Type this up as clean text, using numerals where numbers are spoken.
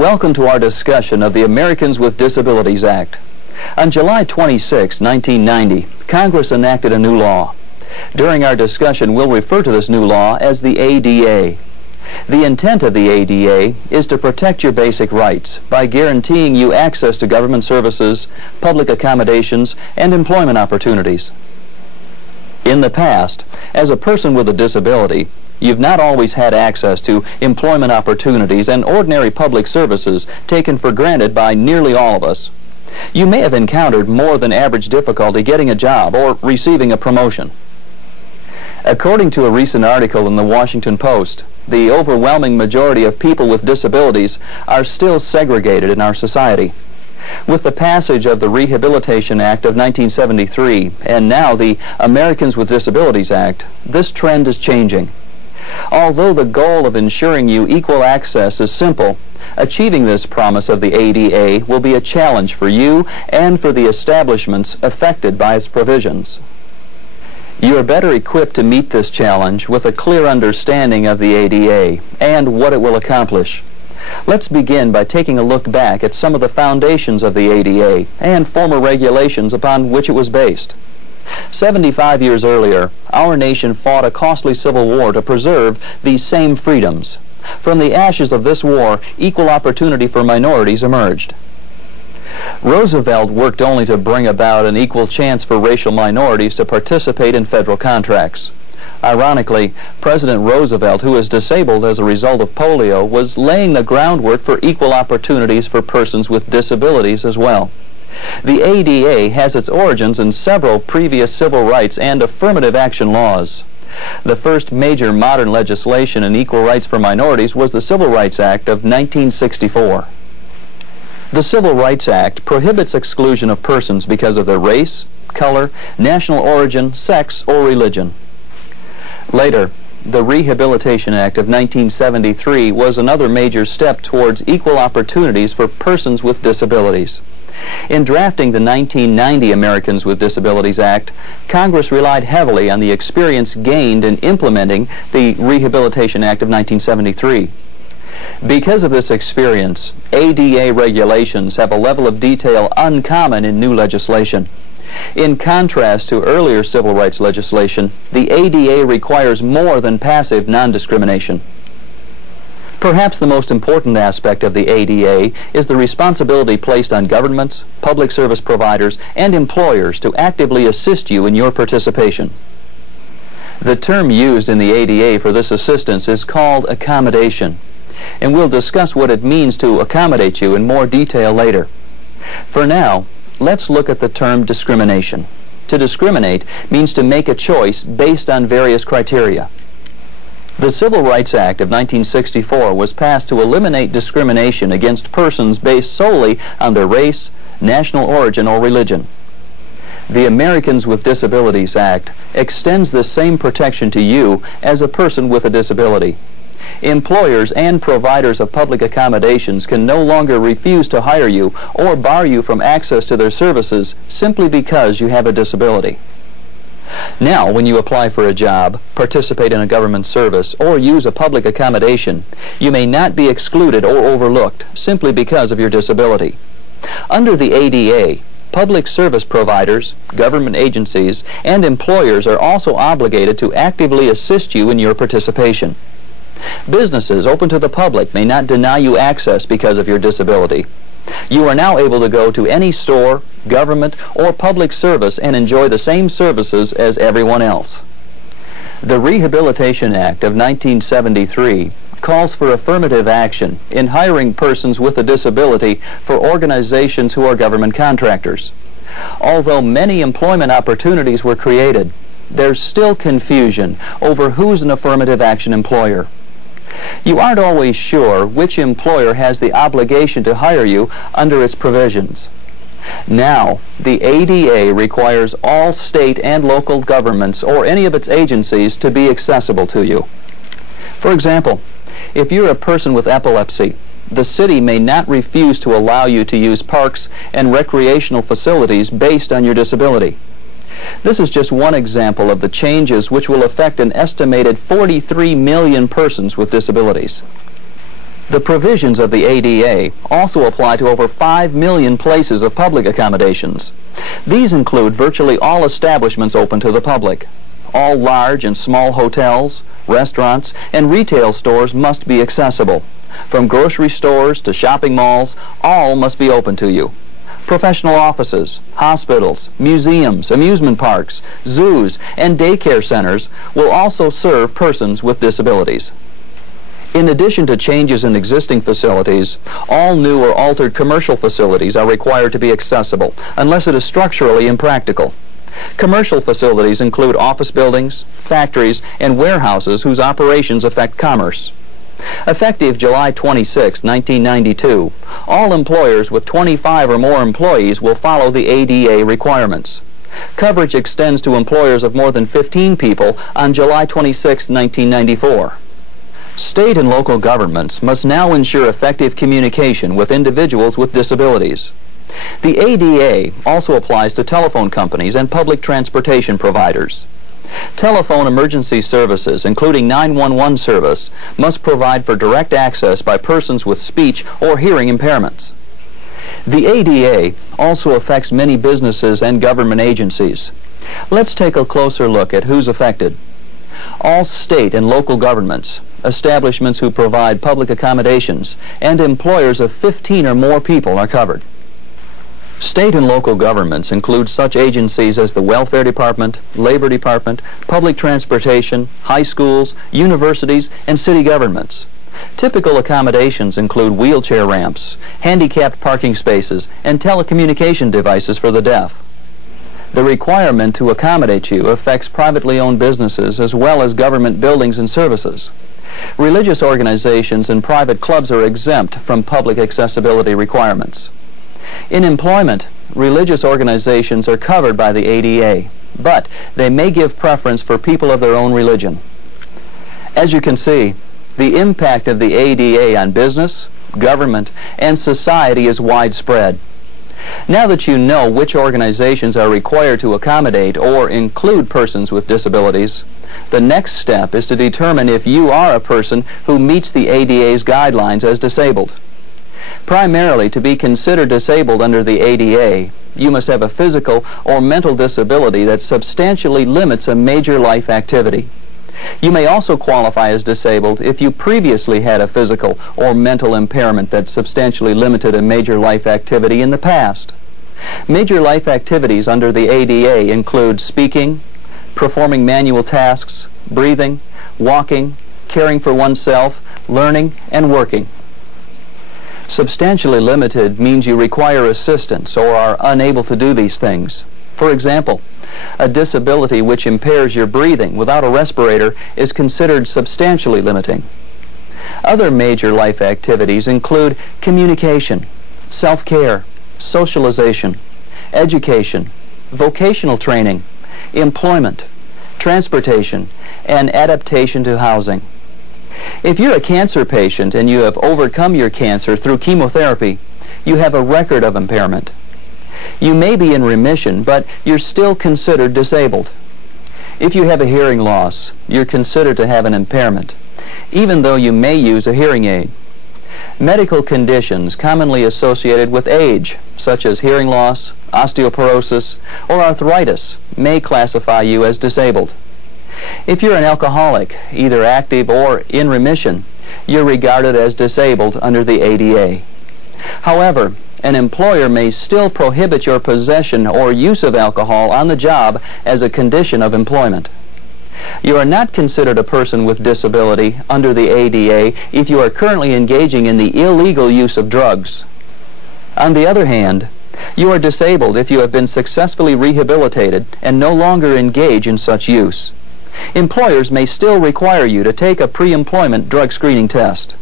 welcome to our discussion of the Americans with Disabilities Act. On July 26, 1990, Congress enacted a new law. During our discussion, we'll refer to this new law as the ADA. The intent of the ADA is to protect your basic rights by guaranteeing you access to government services, public accommodations, and employment opportunities. In the past, as a person with a disability, you've not always had access to employment opportunities and ordinary public services taken for granted by nearly all of us. You may have encountered more than average difficulty getting a job or receiving a promotion. According to a recent article in the Washington Post, the overwhelming majority of people with disabilities are still segregated in our society. With the passage of the Rehabilitation Act of 1973 and now the Americans with Disabilities Act, this trend is changing. Although the goal of ensuring you equal access is simple, achieving this promise of the ADA will be a challenge for you and for the establishments affected by its provisions. You are better equipped to meet this challenge with a clear understanding of the ADA and what it will accomplish. Let's begin by taking a look back at some of the foundations of the ADA and former regulations upon which it was based. 75 years earlier, our nation fought a costly civil war to preserve these same freedoms. From the ashes of this war, equal opportunity for minorities emerged. Roosevelt worked only to bring about an equal chance for racial minorities to participate in federal contracts. Ironically, President Roosevelt, who is disabled as a result of polio, was laying the groundwork for equal opportunities for persons with disabilities as well. The ADA has its origins in several previous civil rights and affirmative action laws. The first major modern legislation in equal rights for minorities was the Civil Rights Act of 1964. The Civil Rights Act prohibits exclusion of persons because of their race, color, national origin, sex, or religion. Later, the Rehabilitation Act of 1973 was another major step towards equal opportunities for persons with disabilities. In drafting the 1990 Americans with Disabilities Act, Congress relied heavily on the experience gained in implementing the Rehabilitation Act of 1973. Because of this experience, ADA regulations have a level of detail uncommon in new legislation. In contrast to earlier civil rights legislation, the ADA requires more than passive non-discrimination. Perhaps the most important aspect of the ADA is the responsibility placed on governments, public service providers, and employers to actively assist you in your participation. The term used in the ADA for this assistance is called accommodation, and we'll discuss what it means to accommodate you in more detail later. For now, let's look at the term discrimination. To discriminate means to make a choice based on various criteria. The Civil Rights Act of 1964 was passed to eliminate discrimination against persons based solely on their race, national origin, or religion. The Americans with Disabilities Act extends the same protection to you as a person with a disability. Employers and providers of public accommodations can no longer refuse to hire you or bar you from access to their services simply because you have a disability. Now, when you apply for a job, participate in a government service, or use a public accommodation, you may not be excluded or overlooked simply because of your disability. Under the ADA, public service providers, government agencies, and employers are also obligated to actively assist you in your participation. Businesses open to the public may not deny you access because of your disability. You are now able to go to any store, government, or public service and enjoy the same services as everyone else. The Rehabilitation Act of 1973 calls for affirmative action in hiring persons with a disability for organizations who are government contractors. Although many employment opportunities were created, there's still confusion over who's an affirmative action employer. You aren't always sure which employer has the obligation to hire you under its provisions. Now, the ADA requires all state and local governments or any of its agencies to be accessible to you. For example, if you're a person with epilepsy, the city may not refuse to allow you to use parks and recreational facilities based on your disability. This is just one example of the changes which will affect an estimated 43 million persons with disabilities. The provisions of the ADA also apply to over 5 million places of public accommodations. These include virtually all establishments open to the public. All large and small hotels, restaurants, and retail stores must be accessible. From grocery stores to shopping malls, all must be open to you. Professional offices, hospitals, museums, amusement parks, zoos, and daycare centers will also serve persons with disabilities. In addition to changes in existing facilities, all new or altered commercial facilities are required to be accessible, unless it is structurally impractical. Commercial facilities include office buildings, factories, and warehouses whose operations affect commerce. Effective July 26, 1992, all employers with 25 or more employees will follow the ADA requirements. Coverage extends to employers of more than 15 people on July 26, 1994. State and local governments must now ensure effective communication with individuals with disabilities. The ADA also applies to telephone companies and public transportation providers. Telephone emergency services, including 911 service, must provide for direct access by persons with speech or hearing impairments. The ADA also affects many businesses and government agencies. Let's take a closer look at who's affected. All state and local governments, establishments who provide public accommodations, and employers of 15 or more people are covered. State and local governments include such agencies as the Welfare Department, Labor Department, Public Transportation, high schools, universities, and city governments. Typical accommodations include wheelchair ramps, handicapped parking spaces, and telecommunication devices for the deaf. The requirement to accommodate you affects privately owned businesses as well as government buildings and services. Religious organizations and private clubs are exempt from public accessibility requirements. In employment, religious organizations are covered by the ADA, but they may give preference for people of their own religion. As you can see, the impact of the ADA on business, government, and society is widespread. Now that you know which organizations are required to accommodate or include persons with disabilities, the next step is to determine if you are a person who meets the ADA's guidelines as disabled. Primarily, to be considered disabled under the ADA, you must have a physical or mental disability that substantially limits a major life activity. You may also qualify as disabled if you previously had a physical or mental impairment that substantially limited a major life activity in the past. Major life activities under the ADA include speaking, performing manual tasks, breathing, walking, caring for oneself, learning, and working. Substantially limited means you require assistance or are unable to do these things. For example, a disability which impairs your breathing without a respirator is considered substantially limiting. Other major life activities include communication, self-care, socialization, education, vocational training, employment, transportation, and adaptation to housing. If you're a cancer patient and you have overcome your cancer through chemotherapy, you have a record of impairment. You may be in remission, but you're still considered disabled. If you have a hearing loss, you're considered to have an impairment, even though you may use a hearing aid. Medical conditions commonly associated with age, such as hearing loss, osteoporosis, or arthritis, may classify you as disabled. If you're an alcoholic, either active or in remission, you're regarded as disabled under the ADA. However, an employer may still prohibit your possession or use of alcohol on the job as a condition of employment. You are not considered a person with disability under the ADA if you are currently engaging in the illegal use of drugs. On the other hand, you are disabled if you have been successfully rehabilitated and no longer engage in such use. Employers may still require you to take a pre-employment drug screening test.